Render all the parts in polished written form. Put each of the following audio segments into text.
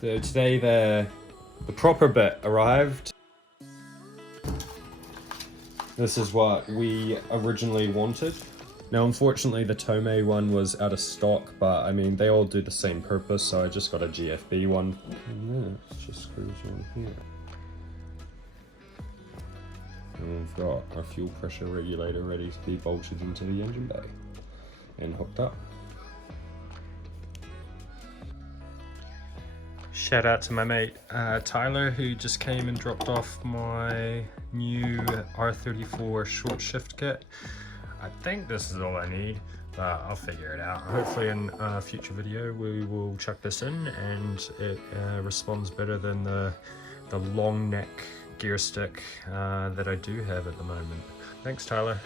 So today the proper bit arrived. This is what we originally wanted. Now unfortunately the Tomei one was out of stock, but I mean they all do the same purpose, so I just got a GFB one. And this just screws on here. And we've got our fuel pressure regulator ready to be bolted into the engine bay and hooked up. Shout out to my mate Tyler, who just came and dropped off my new R34 short shift kit. I think this is all I need, but I'll figure it out. Hopefully in a future video we will chuck this in and it responds better than the long neck gear stick that I do have at the moment. Thanks, Tyler.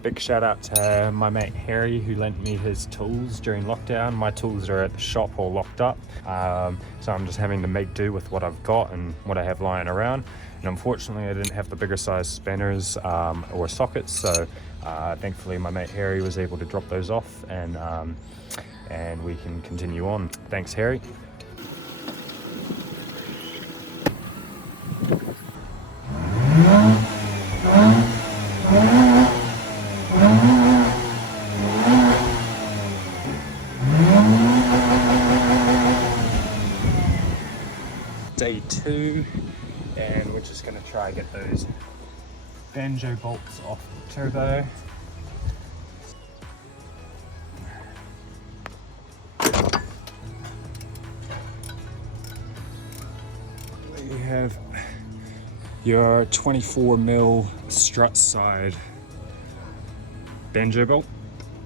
Big shout out to my mate Harry, who lent me his tools during lockdown. My tools are at the shop all locked up, so I'm just having to make do with what I've got and what I have lying around. And unfortunately I didn't have the bigger size spanners or sockets, so thankfully my mate Harry was able to drop those off, and we can continue on. Thanks, Harry. Day 2, and we're just going to try and get those banjo bolts off the turbo. We have your 24mm strut side banjo bolt,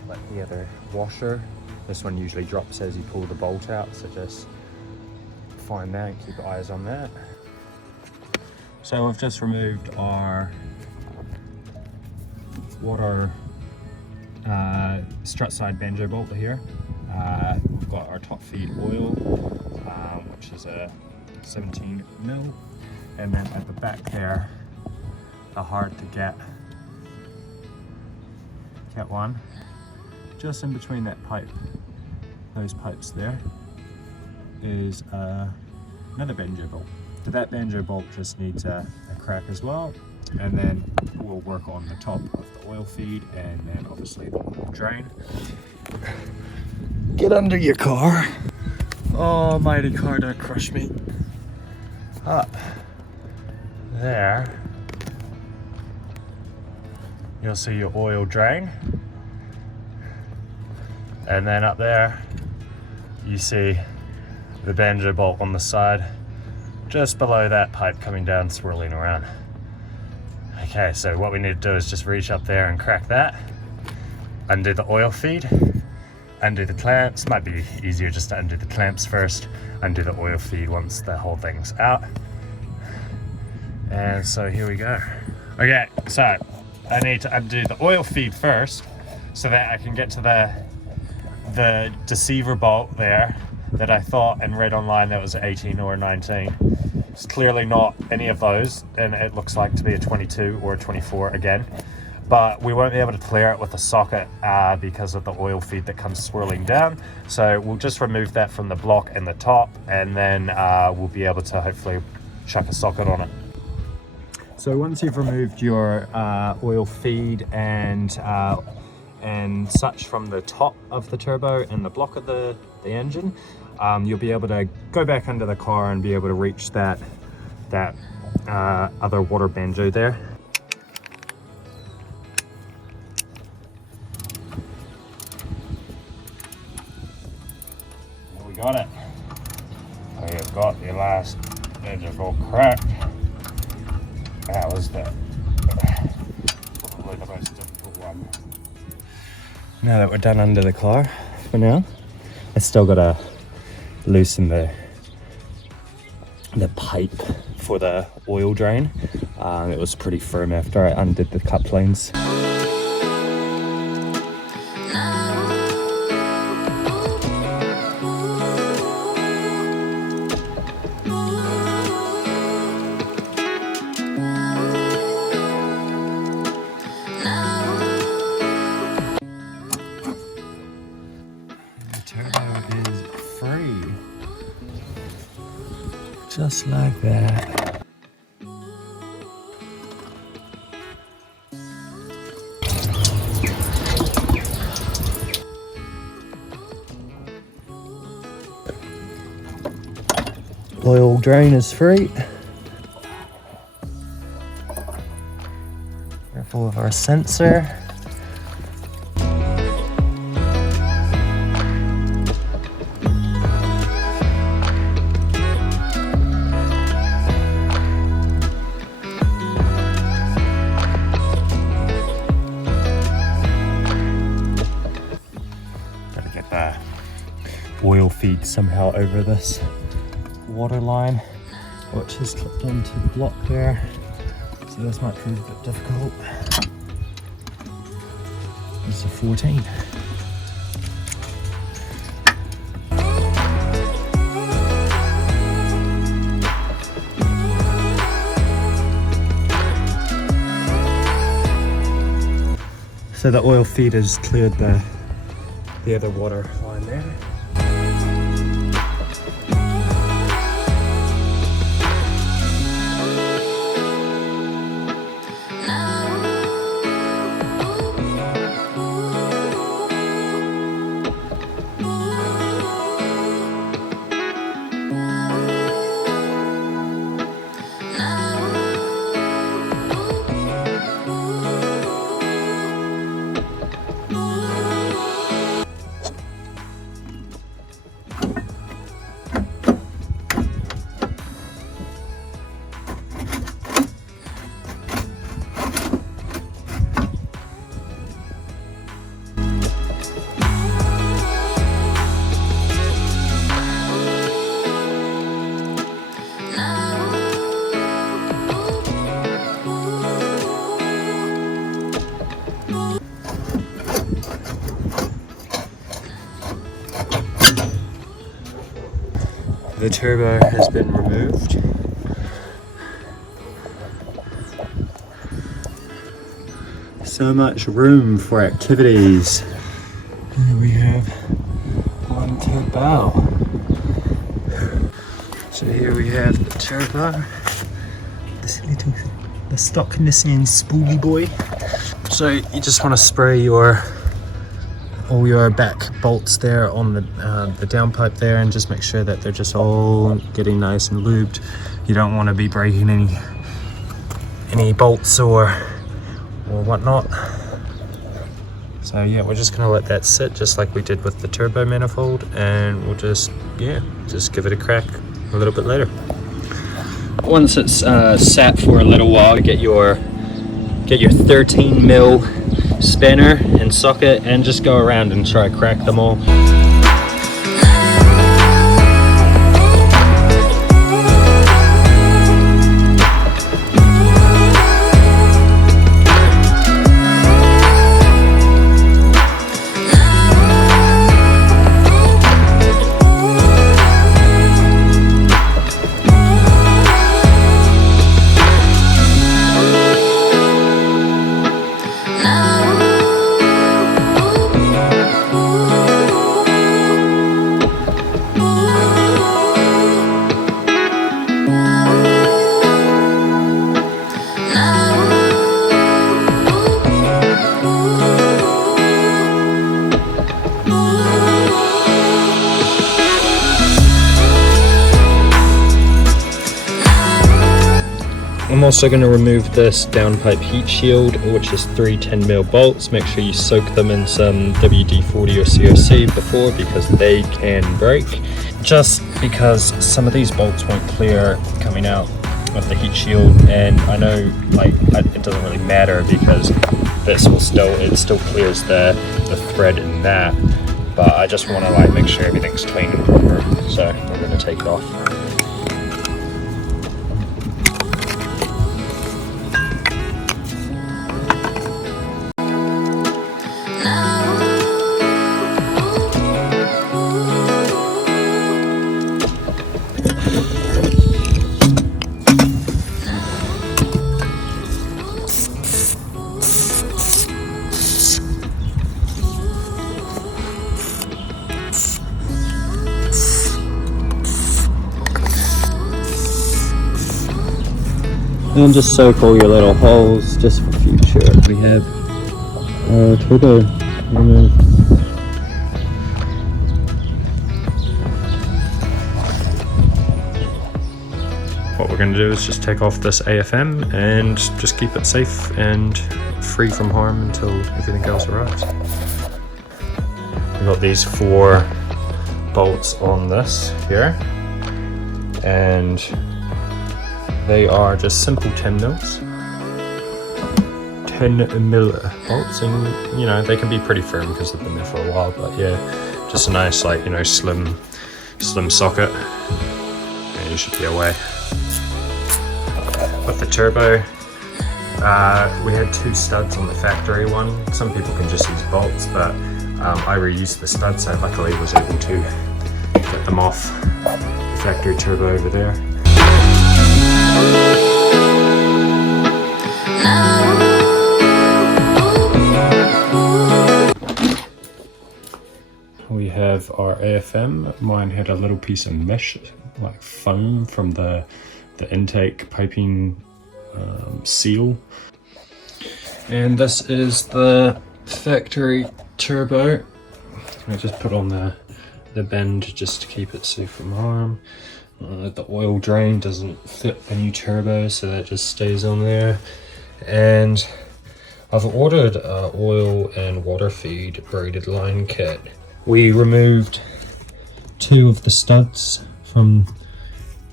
like the other washer. This one usually drops as you pull the bolt out, so just find that and keep eyes on that. So we've just removed our water strut side banjo bolt here. We've got our top feed oil, which is a 17mm, and then at the back there, the hard to get one, just in between that pipe, those pipes there, is another banjo bolt. So that banjo bolt just needs a crack as well, and then we'll work on the top of the oil feed and then obviously the oil drain. Get under your car. Oh, mighty car, don't crush me. Up there, you'll see your oil drain, and then up there you see the banjo bolt on the side, just below that pipe coming down, swirling around. Okay, so what we need to do is just reach up there and crack that, undo the oil feed, undo the clamps. Might be easier just to undo the clamps first, undo the oil feed once the whole thing's out. And so here we go. Okay, so I need to undo the oil feed first so that I can get to the deceiver bolt there that I thought and read online that was 18 or 19. It's clearly not any of those, and it looks like to be a 22 or a 24 again. But we won't be able to clear it with a socket because of the oil feed that comes swirling down. So we'll just remove that from the block and the top, and then we'll be able to hopefully chuck a socket on it. So once you've removed your oil feed and such from the top of the turbo and the block of the engine, you'll be able to go back under the car and be able to reach that other water banjo there. We got it. We have got the last banjo bolt cracked. That was probably the most difficult one. Now that we're done under the car for now, I still gotta loosen the pipe for the oil drain. It was pretty firm after I undid the couplings. Just like that. Oil drain is free. Careful of our sensor. Gotta get the oil feed somehow over this water line, which is clipped onto the block there, so this might prove a bit difficult. It's a 14. So the oil feed has cleared the other water line there. The turbo has been removed. So much room for activities. Here we have one turbo. So here we have the turbo. The stock Nissan spoolie boy. So you just want to spray all your back bolts there on the downpipe there, and just make sure that they're just all getting nice and lubed. You don't want to be breaking any bolts or whatnot. So yeah, we're just gonna let that sit just like we did with the turbo manifold, and we'll just give it a crack a little bit later. Once it's sat for a little while, get your 13 mil spanner and socket and just go around and try to crack them all. I'm also going to remove this downpipe heat shield, which is 3 10mm bolts. Make sure you soak them in some WD-40 or COC before, because they can break. Just because some of these bolts won't clear coming out of the heat shield, and I know it doesn't really matter because it still clears the thread in that, but I just want to make sure everything's clean and proper, so I'm going to take it off. And just soak all your little holes just for future. We have our turbo removed. What we're going to do is just take off this AFM and just keep it safe and free from harm until everything else arrives. We've got these 4 bolts on this here, and they are just simple 10 mils. 10 mil bolts, and you know, they can be pretty firm because they've been there for a while, but yeah, just a nice, like, you know, slim socket, and you should be away. With the turbo, we had 2 studs on the factory one. Some people can just use bolts, but I reused the studs, so luckily was able to get them off the factory turbo over there. We have our AFM. Mine had a little piece of mesh, like foam from the intake piping seal. And this is the factory turbo. I just put on the bend just to keep it safe from harm. The oil drain doesn't fit the new turbo, so that just stays on there. And I've ordered a oil and water feed braided line kit. We removed 2 of the studs from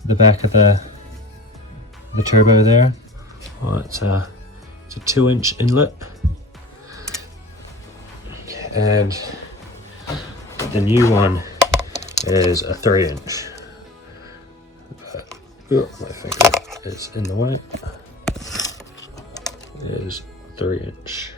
the back of the turbo there. Well, it's a 2-inch inlet, and the new one is a 3-inch. But my finger is in the way. It is 3-inch.